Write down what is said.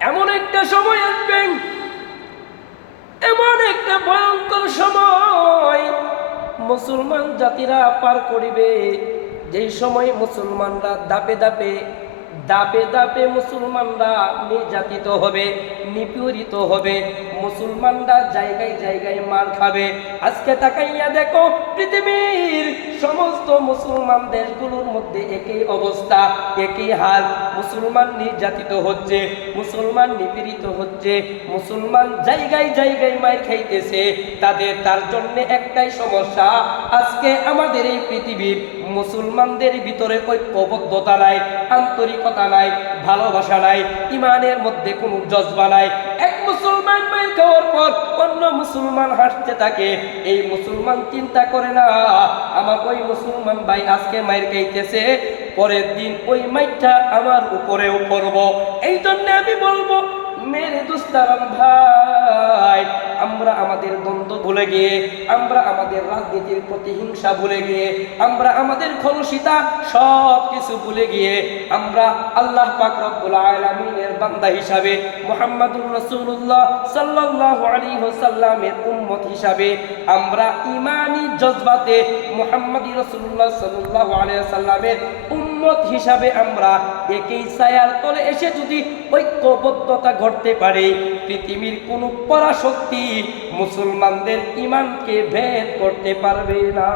এমন একটা সময় আসবেন এমন একটা ভয়ঙ্কর সময় মুসলমান জাতিরা পার করিবে। যেই সময় মুসলমানরা দাপে দাপে দাপে দাপে মুসলমানরা নির্যাতিত হবে, নিপীড়িত হবে। মুসলমানরা জায়গায় জায়গায় মার খাবে। আজকে তাকাইয়া দেখো, পৃথিবীর সমস্ত মুসলমান দেশগুলোর মধ্যে একই অবস্থা, একই হাল। মুসলমান নির্যাতিত হচ্ছে, মুসলমান নিপীড়িত হচ্ছে, মুসলমান জায়গায় জায়গায় মার খাইতেছে। তাদের, তার জন্য একটাই সমস্যা, আজকে আমাদের এই পৃথিবীর মুসলমানদের ভিতরে ঐক্যবদ্ধতা নাই, আন্তরিকতা নাই, ভালোবাসা নাই, ইমানের মধ্যে কোনো জজবা নাই। এক মুসলমান মাইর খাওয়ার পর অন্য মুসলমান হাসতে থাকে, এই মুসলমান চিন্তা করে না, আমার ওই মুসলমান ভাই আজকে মাইর খাইতেছে, পরের দিন ওই মাইটা আমার উপরেও করব এই জন্য আমি বলব, মেরে দুস্তারাম ভাই আমরা আমাদের দ্বন্দ্ব ভুলে গিয়ে, আমরা আমাদের রাজনীতির প্রতিহিংসা ভুলে গিয়ে, আমরা আমাদের খলসিতা সব কিছু ভুলে গিয়ে, আমরা আল্লাহ পাক আলামিনের বান্দা হিসাবে, মুহাম্মাদুর রাসূলুল্লাহ সাল্লাল্লাহু আলাইহি ওয়াসাল্লামের উম্মত হিসাবে, আমরা ঈমানি জজবাতে মুহাম্মাদি রাসূলুল্লাহ সাল্লাল্লাহু আলাইহি ওয়াসাল্লামের উম্মত হিসাবে আমরা একই ছায়ার তলে এসে যদি ঐক্যবদ্ধতা ঘটতে পারে, পৃথিবীর কোনো পরাশক্তি মুসলমানদের ইমানকে ভেদ করতে পারবে না।